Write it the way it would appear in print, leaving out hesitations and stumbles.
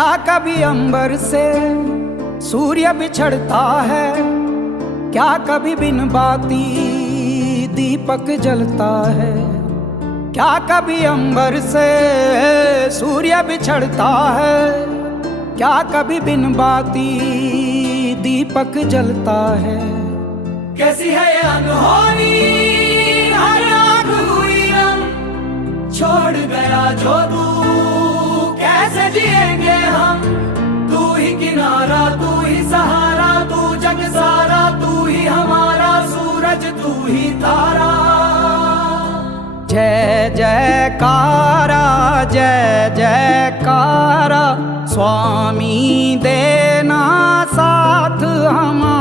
क्या कभी अंबर से सूर्य बिछड़ता है, क्या कभी बिन बाती दीपक जलता है। क्या कभी अंबर से सूर्य बिछड़ता है, क्या कभी बिन बाती दीपक जलता है। कैसी है ये अनहोनी हर आँख हुई रंग, छोड़ गया जो तू कैसे जिएंगे हम। तू ही किनारा, तू ही सहारा, तू जग सारा, तू ही हमारा सूरज, तू ही तारा। जय जयकारा, जय जयकारा, स्वामी देना साथ हमारा।